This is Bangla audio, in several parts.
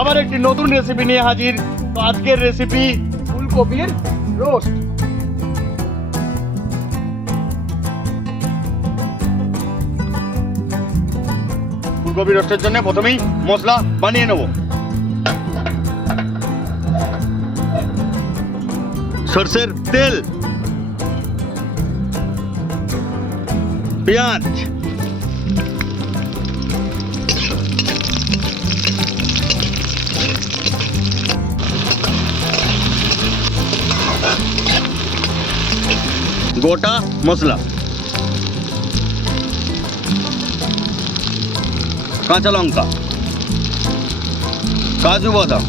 আবার একটি নতুন রেসিপি নিয়ে হাজির। তো আজকের রেসিপি ফুলকপির রোস্ট। ফুলকপি রোস্টের জন্য প্রথমেই মশলা বানিয়ে নেব। সরষের তেল, পেঁয়াজ, গোটা মশলা, কাঁচা লঙ্কা, কাজু বাদাম,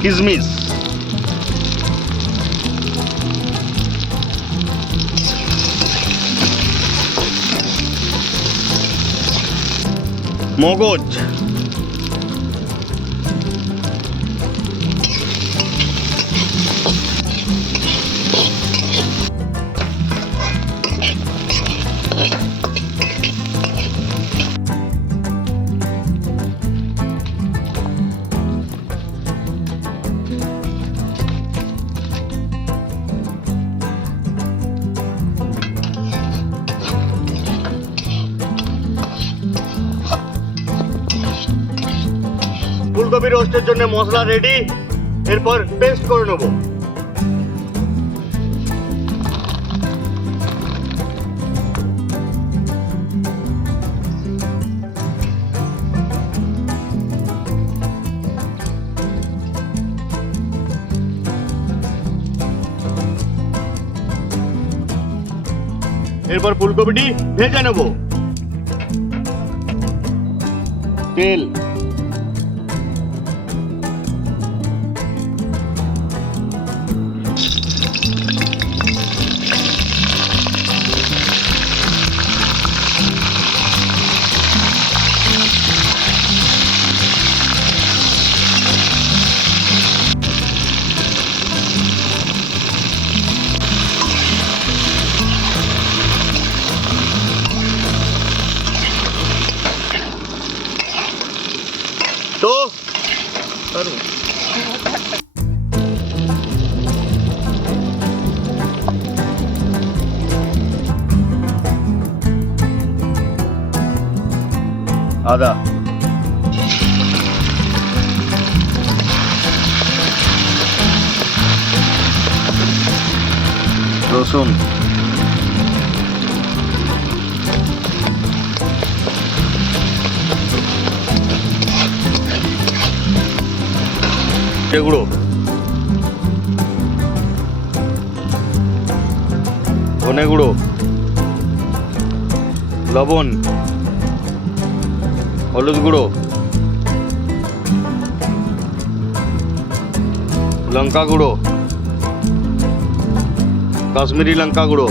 কিশমিশ, মগজ, ফুলকপি রোস্টের জন্য মশলা রেডি। এরপর পেস্ট করে নেব। এরপর ফুলকপিটি ভেজে নেব। তেল, তো আদা, রসুন, গুঁড়ো, ধনে গুঁড়ো, লবণ, হলুদ গুঁড়ো, লঙ্কা গুঁড়ো, কাশ্মীরি লঙ্কা গুঁড়ো,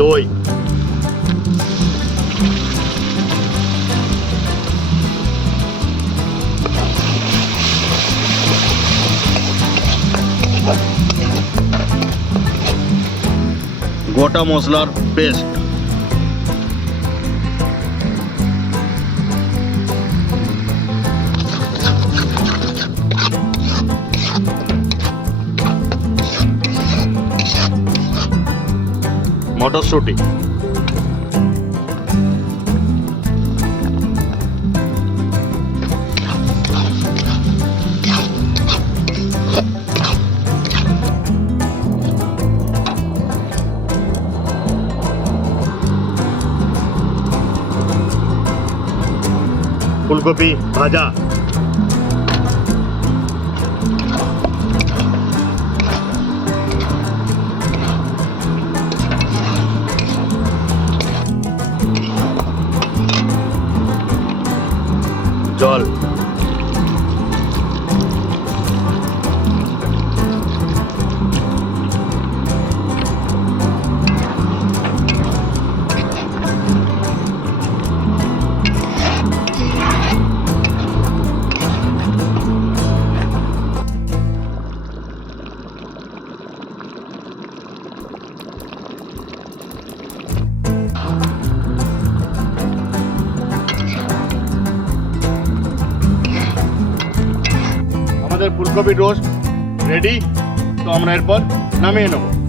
দই, গোটা মশলার পেস্ট, মটরশুঁটি, ফুলকপি ভাজা, জল, ফুলকপির রোস্ট রেডি। তো আমরা এরপর নামিয়ে নেবো।